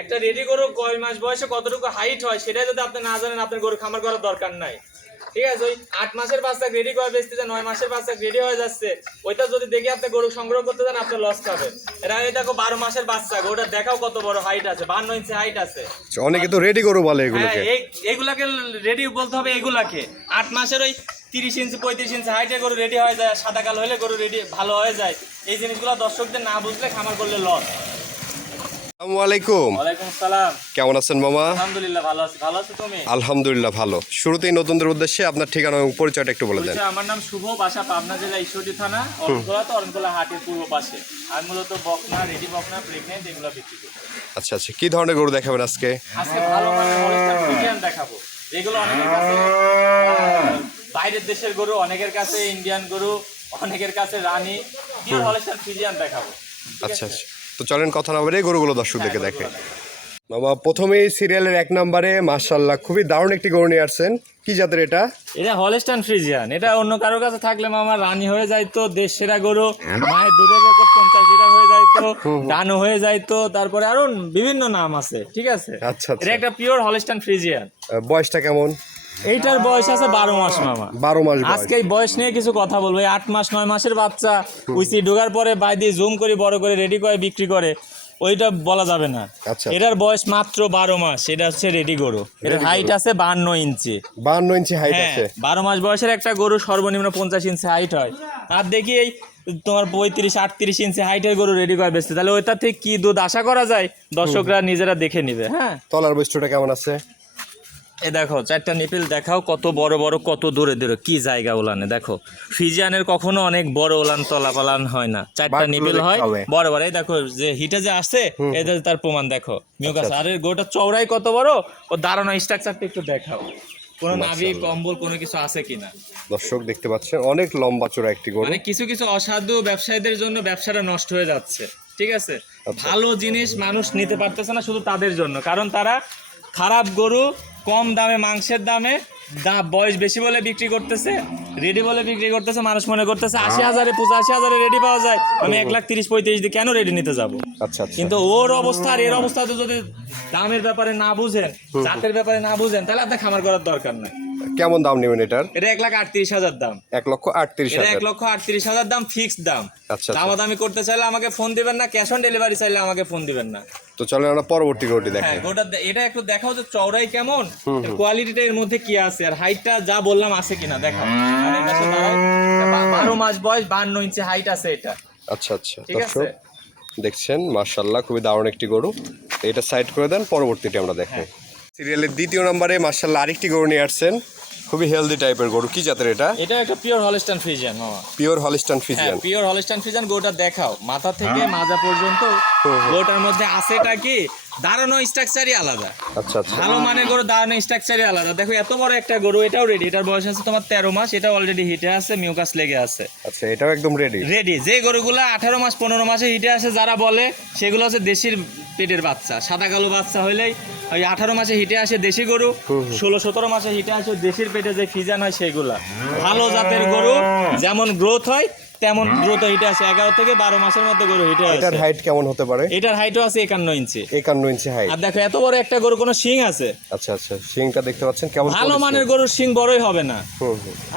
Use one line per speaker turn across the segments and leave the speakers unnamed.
একটা রেডি গরু কয় মাস বয়সে কতটুকু হাইট হয় সেটা যদি আপনি না জানেন আপনার গরু খামার করার দরকার নাই। ঠিক আছে? ওই আট মাসের বাচ্চা রেডি করে বেচতেছে নয় মাসের বাচ্চা রেডি হয়ে যাচ্ছে ওইটা যদি দেখে আপনি গরু সংগ্রহ করতে যান আপনি লস খাবেন এরা এই দেখো বারো মাসের বাচ্চা গরুটা দেখাও কত বড় হাইট আছে বান্ন ইঞ্চি হাইট আছে।
আচ্ছা, অনেকে তো রেডি গরু বলে
হ্যাঁ
এগুলোকে।
এগুলাকে রেডি বলতে হবে এগুলাকে। আট মাসের ওই তিরিশ ইঞ্চি পঁয়ত্রিশ ইঞ্চি হাইটে গরু রেডি হয়ে যায় সাদা কালো হলে গরু রেডি ভালো হয়ে যায়। এই জিনিসগুলো দর্শকদের না বুঝলে খামার করলে লস
আসসালামু আলাইকুম।
ওয়ালাইকুম সালাম
কেমন আছেন মামা?
আলহামদুলিল্লাহ ভালো আছি। ভালো আছো তুমি?
আলহামদুলিল্লাহ ভালো। শুরুতেই নতুনদের উদ্দেশ্যে আপনার ঠিকানা এবং পরিচয়টা একটু বলে দেন।
আমার নাম শুভ বাসা পাবনা জেলা ঈশ্বরদী থানা অরণখোলা তো অরণখোলা হাটের পূর্ব পাশে। আমি মূলত বকনা রেডি বকনা প্রেগনেন্ট এগুলো বিক্রি করি।
আচ্ছা আচ্ছা। কি ধরনের গরু দেখাবেন আজকে?
আজকে ভালো মানের দেখাবো। যেগুলো অনেকের কাছে বাইরের দেশের গরু অনেকের কাছে ইন্ডিয়ান গরু অনেকের কাছে রানী ফ্রিজিয়ান দেখাবো।
আচ্ছা আচ্ছা। তো চলেন কথা না বলে গরুগুলো দর্শকদেরকে
হ্যাঁ,
দেখে। মামা প্রথমেই সিরিয়ালের এক নম্বরে মার্শাল্লাহ খুবই দারুণ একটি গরু নিয়ে আসছেন। কি জাতের এটা?
এটা হলস্টাইন ফ্রিজিয়ান। এটা অন্য কারও কাছে থাকলে মামা রানী হয়ে যাইতো দেশ সেরা গরু। মায়ের দুধের রেকর্ড পঞ্চাশ লিটার হয়ে যাইতো ডানো হয়ে যাইতো তারপরে আরও বিভিন্ন নাম আছে ঠিক আছে?
আচ্ছা, আচ্ছা।
এটা একটা পিওর হলস্টাইন ফ্রিজিয়ান।
বয়সটা কেমন?
এইটার বয়স আছে বারো মাস মামা।
বারো মাস
আজকে এই বয়স নিয়ে কিছু কথা বলব। এই আট মাস নয় মাসের বাচ্চা উইসি ঢোকার পরে বাই দিয়ে জুম করে বড় করে রেডি করে বিক্রি করে ওইটা বলা যাবে না।
আচ্ছা।
এটার বয়স মাত্র বারো মাস এটা হচ্ছে রেডি গরু। এর হাইট আছে বান্ন ইঞ্চি।
বান্ন ইঞ্চি হাইট
হ্যাঁ
আছে।
বারো মাস বয়সের একটা গরু সর্বনিম্ন পঞ্চাশ ইঞ্চি হাইট হয়। আর দেখি এই তোমার পঁয়ত্রিশ আটত্রিশ ইঞ্চি হাইটের গরু রেডি করে বেচতে। তাহলে ওইটার থেকে কি দুধ আশা করা যায়? দর্শকরা নিজেরা দেখে নিবে হ্যাঁ।
তলার বৈশিষ্ট্যটা কেমন আছে?
এ দেখো চারটা নিপিল দেখাও কত বড় বড় কত দূরে দূরে কি জায়গা ওলানে দেখো। ফিজিয়ানের কখনো অনেক বড় ওলান তলা পালান হয় না। চারটা নিপিল হয় বড় বড় এই দেখো যে হিটে যে আসছে এদের তার প্রমাণ দেখো। মিউকাস আর এর গোটা চওড়াই কত বড়? ও দাঁড়ানো স্ট্রাকচারটা একটু দেখাও। কোনো নাভি কম্বল কোনো কিছু আছে কিনা?
দর্শক দেখতে পাচ্ছেন অনেক লম্বা চোরা একটি গরু।
মানে কিছু কিছু অসাধু ব্যবসায়ীদের জন্য ব্যবসাটা নষ্ট হয়ে যাচ্ছে ঠিক আছে?
আচ্ছা।
ভালো জিনিস মানুষ নিতে পারতেছে না শুধু তাদের জন্য কারণ তারা খারাপ গরু কম দামে মাংসের দামে। দা- বয়স বেশি বলে বিক্রি করতেছে রেডি বলে বিক্রি করতেছে মানুষ মনে করতেছে আশি হাজারে পঁচাশি হাজারে রেডি পাওয়া যায়। আমি এক লাখ তিরিশ পঁয়ত্রিশ দিয়ে কেন রেডি নিতে যাব?
আচ্ছা আচ্ছা।
কিন্তু ওর অবস্থা আর এর অবস্থা তো যদি দামের ব্যাপারে না বুঝেন জাতের ব্যাপারে না বুঝেন তাহলে আপনার খামার করার দরকার নাই।
কেমন দাম নেবেন এটার?
এটা এক লাখ আটত্রিশ হাজার দাম।
এক লক্ষ আটত্রিশ
এটা এক
হাজার
লক্ষ আটত্রিশ হাজার দাম ফিক্সড দাম।
আচ্ছা, আচ্ছা।
দামাদামি করতে চাইলে আমাকে ফোন দিবেন না ক্যাশ অন ডেলিভারি চাইলে আমাকে ফোন দিবেন না।
তো চলেন আমরা পরবর্তী গরুটি
হ্যাঁ
দেখেন
গোটা এটা একটু দেখাও যে চওড়াই কেমন। কোয়ালিটিটা এর মধ্যে কি আছে আর হাইটটা যা বললাম আছে কিনা দেখাও। বারো মাস বয়স বান্ন ইঞ্চি হাইট আছে এটা।
আচ্ছা আচ্ছা
ঠিক আছে?
দেখছেন মার্শাল্লাহ খুবই দারুণ একটি গরু। এটা সাইড করে দেন পরবর্তীটি আমরা দেখাই সিরিয়ালের দ্বিতীয় নম্বরে মার্শাল্লাহ আরেকটি গরু নিয়ে আসছেন। খুবই হেলদি টাইপের গরু। কি জাতের এটা?
এটা একটা pure Holstein Friesian
pure Holstein
হ্যাঁ
ফিজিয়ান
পিওর হলিস্টান ফ্রিজিয়ান গরুটা দেখাও। মাথা থেকে মাজা পর্যন্ত গরুটার মধ্যে আছেটা কি? দাঁড়ানো স্ট্রাকচারই আলাদা।
আচ্ছা আচ্ছা।
ভালো মানের গরু দাঁড়ানো স্ট্রাকচারই আলাদা। দেখো এত বড় একটা গরু এটাও রেডি এটার বয়স আছে তোমার তেরো মাস এটা অলরেডি হিটে আছে মিউকাস লেগে আছে।
আচ্ছা এটাও একদম রেডি
রেডি যে গরুগুলো আঠারো মাস পনেরো মাসে হিটে আসে যারা বলে সেগুলো হচ্ছে দেশির পেটের বাচ্চা। সাদা কালো বাচ্চা হইলেই ওই আঠারো মাসে হিটে আসে দেশি গরু ষোলো সতেরো মাসে হিটে আসে দেশির পেটে যে ফিজান হয় সেগুলা। ভালো জাতের গরু যেমন গ্রোথ হয় তেমন দ্রুত হিটে আসে এগারো থেকে বারো মাসের মধ্যে গরু হিটে
এটার হাইট কেমন হতে পারে?
এটার হাইটও আছে একান্ন ইঞ্চি।
একান্ন ইঞ্চি হাইট
আর দেখো এত বড় একটা গরু কোনো শিং আছে?
আচ্ছা আচ্ছা। সিংটা দেখতে পাচ্ছেন কেমন
ভালো মানের গরুর শিং বড়ই হবে না।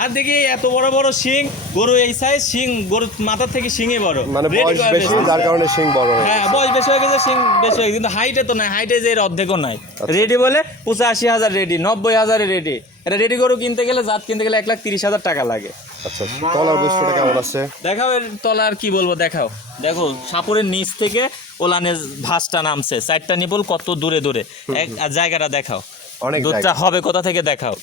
আর দেখি এত বড় বড় শিং গরু এই সাইজ শিং গরুর মাথার থেকে শিঙে বড়।
মানে বয়স বেশি যার কারণে সিং বড় হয়ে
হ্যাঁ বয়স বেশি হয়ে গেছে শিং বেশি হয়ে গেছে। কিন্তু হাইটে তো নাই হাইটে যে এর অর্ধেকও নাই। রেডি বলে? পঁচাশি হাজার রেডি নব্বই হাজারে রেডি এটা রেডি গরু কিনতে গেলে জাত কিনতে গেলে এক লাখ তিরিশ হাজার টাকা লাগে।
আচ্ছা তলার বৈশিষ্ট্যটা কেমন আছে?
দেখাও এর তলা আর কি বলব দেখাও। দেখো সাপুরের নিচ থেকে ওলানের ভাসটা নামছে। চারটা নিপল কত দূরে দূরে। এক আর জায়গাটা দেখাও।
অনেক
দুধটা হবে কোথা থেকে দেখাও।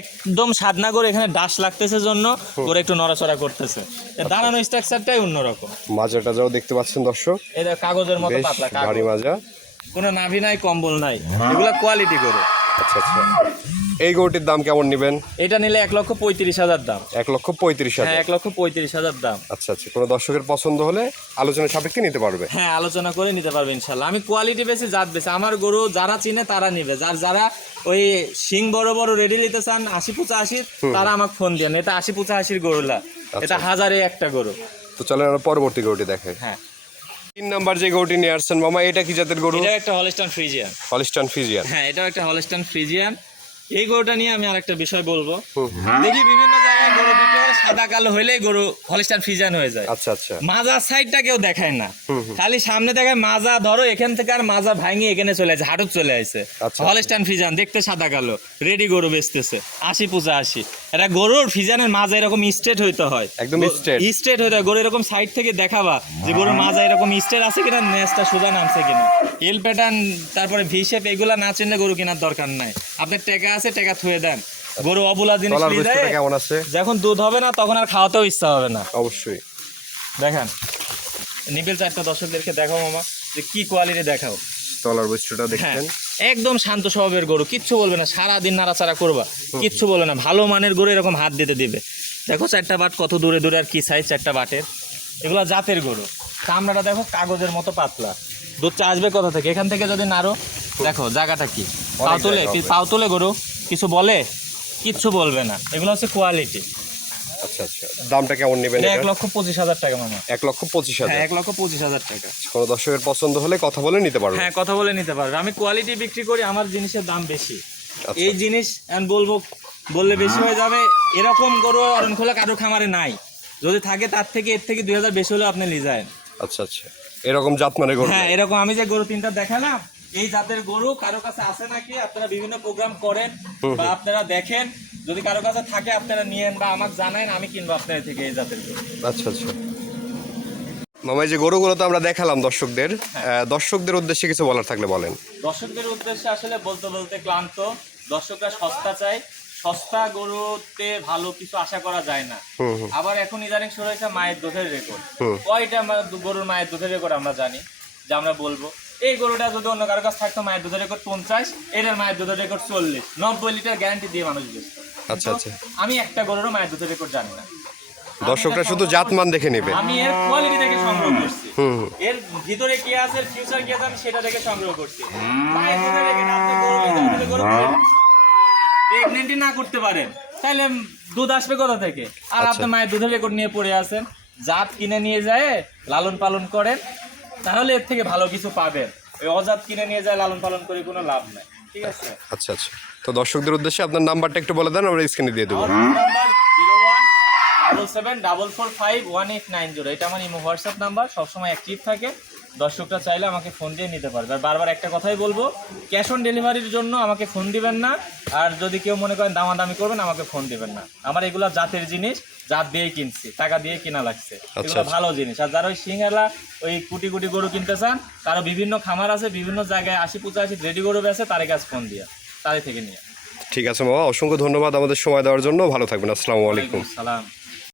একদম সাদনা করে এখানে ডাস লাগতেছে জন্য করে একটু নড়াচড়া করতেছে। এর দাঁড়ানো স্ট্রাকচারটাই অন্যরকম।
মাজাটা যাও দেখতে পাচ্ছেন দর্শক?
এটা কাগজের মতো পাতলা
ভারী মাজা
কোনো নাভি নাই কম্বল নাই। এগুলা কোয়ালিটি করে
আচ্ছা আচ্ছা। এই গরুটির দাম কেমন নেবেন?
এটা নিলে এক লক্ষ পঁয়ত্রিশ হাজার দাম।
এক লক্ষ পঁয়ত্রিশ
হ্যাঁ
হাজার
এক লক্ষ পঁয়ত্রিশ হাজার দাম।
আচ্ছা আচ্ছা। কোনো দর্শকের পছন্দ হলে আলোচনা সাপেক্ষে নিতে পারবে।
হ্যাঁ আলোচনা করে নিতে পারবে ইনশাল্লাহ আমি কোয়ালিটি বেশি জাত বেশি। আমার গরু যারা চিনে তারা নিবে। যার যারা ওই শিং বড় বড় রেডি নিতে চান আশি পুচা আশির তারা আমাকে ফোন দেন এটা আশি পুচা আশির গরুলা এটা হাজারে একটা গরু।
তো চলেন পরবর্তী গরুটি দেখে
হ্যাঁ।
তিন নাম্বার যে গরুটি নিয়ে আসছেন মামা এটা কি জাতের গরু?
এটা একটা হলস্টান ফ্রিজিয়ান
হলিস্টান ফ্রিজিয়ান
হ্যাঁ এটাও একটা হলস্টান ফ্রিজিয়ান এই গরুটা নিয়ে আমি আরেকটা বিষয় বলব। দেখি বিভিন্ন জায়গায় গরু দুটো সাদা কালো হইলেই গরু হলস্টান ফ্রিজিয়ান হয়ে যায়।
আচ্ছা আচ্ছা।
মাজার সাইডটা কেউ দেখায় না। খালি সামনে দেখায় মাজা ধরো এখান থেকে আর মাজা ভাঙি এখানে চলে আসে হাটুত চলে আসে।
আচ্ছা।
হলস্টান ফিজান দেখতে সাদা কালো রেডি গরু বেচতেছে আশি পূজা আশি এটা গরুর ফিজানের মাজা এরকম স্ট্রেট হইতে হয়।
একদম straight।
স্ট্রেট হইতে হয়। গরু এরকম সাইড থেকে দেখাবা যে গরুর মাজা এরকম স্ট্রেট আছে কিনা নেসটা সোজা নামছে কিনা। এল প্যাটার্ন তারপরে ভি শেপ এগুলা না চিনলে গরু কেনার দরকার নাই। আপনার টাকা আছে টাকা থুয়ে দেন। গরু অবুলা জিনিস নিয়ে যায়,
কেমন আছে?
যখন দুধ হবে না তখন আর খাওয়াতেও ইচ্ছা হবে না।
অবশ্যই।
দেখেন নিবিল চারটা দর্শকদেরকে দেখাও মামা যে কি কোয়ালিটি দেখাও।
তলার বস্তুটা
হ্যাঁ
দেখছেন
একদম শান্ত স্বভাবের গরু কিচ্ছু বলবে না সারা দিন নাড়াচাড়া করবা কিচ্ছু বলবে না ভালো মানের গরু এরকম হাত দিতে দিবে। দেখো চারটা বাট কত দূরে দূরে আর কি সাইজ চারটা বাটের। এগুলো জাতের গরু। চামড়াটা দেখো কাগজের মতো পাতলা। দুধটা আসবে কোথা থেকে? এখান থেকে যদি নাড়ো দেখো জায়গাটা কি? পাও তুলে। পাও তুলে গরু? কিছু বলে? কিচ্ছু বলবে না। এগুলো হচ্ছে কোয়ালিটি
আচ্ছা আচ্ছা। দামটা কেমন নেবেন
এক লক্ষ পঁচিশ হাজার টাকা মামা।
এক লক্ষ পঁচিশ
হ্যাঁ
হাজার
এক লক্ষ পঁচিশ হাজার টাকা।
কোনো দর্শকের পছন্দ হলে কথা বলে নিতে পারবেন
হ্যাঁ কথা বলে নিতে পারবে। আমি কোয়ালিটি বিক্রি করি আমার জিনিসের দাম বেশি।
আচ্ছা।
এই জিনিস আমি বলব বললে বেশি হয়ে যাবে। এরকম গরু অরণখোলা কারও খামারে নাই। যদি থাকে তার থেকে এর থেকে দুই হাজার বেশি হলে আপনি নিয়ে
আচ্ছা আচ্ছা। এরকম জাত মানে গরু
হ্যাঁ এরকম আমি যে গরু তিনটা দেখালাম এই জাতের গরু কারও কাছে আছে নাকি? আপনারা বিভিন্ন প্রোগ্রাম করেন বা আপনারা দেখেন। যদি কারও কাছে থাকে আপনারা নিয়েন বা আমাকে জানান আমি কিনবো আপনার থেকে এই জাতের গরু।
আচ্ছা আচ্ছা। মামা এই যে গরুগুলো তো আমরা দেখালাম দর্শকদের। দর্শকদের উদ্দেশ্যে কিছু বলার থাকলে বলেন।
দর্শকদের উদ্দেশ্যে আসলে বলতে বলতে ক্লান্ত। দর্শকরা সস্তা চাই সস্তা গরুতে ভালো কিছু আশা করা যায় না। আবার এখন ইদানিং শুরু হয়েছে মায়ের দুধের রেকর্ড। কয়টা গরুর মায়ের দুধের রেকর্ড আমরা জানি যে আমরা বলব। এই গরুটা যদি অন্য কারও কাছে থাকতো মায়ের দুধের রেকর্ড পঞ্চাশ এটার মায়ের দুধের রেকর্ড চল্লিশ। নব্বই লিটার গ্যারান্টি দিয়ে মানুষ বেচতো।
আচ্ছা, আচ্ছা।
আমি একটা গরুরও মায়ের দুধের রেকর্ড জানি না।
দর্শকরা শুধু জাতমান দেখে নেবে।
আমি এর কোয়ালিটি দেখে সংগ্রহ করছি। এর ভিতরে কি আছে ফিউচার কি আছে আমি সেটা দেখে সংগ্রহ করছি। মায়ের আপনি গরু প্রেগনেন্টই না করতে পারেন। তাহলে দুধ আসবে কোথা থেকে? আর
আচ্ছা।
আপনি মায়ের দুধের রেকর্ড নিয়ে পড়ে আছেন। জাত কিনে নিয়ে যায় লালন পালন করেন তাহলে এর থেকে ভালো কিছু পাবেন। ওই অজাত কিনে নিয়ে যায় লালন পালন করে কোনো লাভ নাই। ঠিক আছে?
আচ্ছা আচ্ছা। তো দর্শকদের উদ্দেশ্যে আপনার নাম্বারটা একটু বলে দেন আমরা স্ক্রিনে দিয়ে দেবো।
Number zero one double seven double four five one eight nine zero এটা আমার ইমো হোয়াটসঅ্যাপ নাম্বার সবসময় অ্যাক্টিভ থাকে। দর্শকরা চাইলে আমাকে ফোন দিয়ে নিতে পারবে। আর বারবার একটা কথাই বলব ক্যাশ অন ডেলিভারির জন্য আমাকে ফোন দিবেন না আর যদি কেউ মনে করেন দামাদামি করবেন আমাকে ফোন দিবেন না। আমার এগুলো জাতের জিনিস জাত দিয়ে কিনছি টাকা দিয়ে কিনা লাগছে। এগুলো
আচ্ছা।
ভালো জিনিস। আর যারা ওই সিংহেলা ওই কুটি কুটি গরু কিনতে চান তারও বিভিন্ন খামার আছে বিভিন্ন জায়গায় আশি পঁচাশি রেডি গরু আছে তাদের কাছে ফোন দিয়ে তাদের থেকে নিয়ে।
ঠিক আছে মামা অসংখ্য ধন্যবাদ আমাদের সময় দেওয়ার জন্য। ভালো থাকবেন আসসালামু আলাইকুম।
সালাম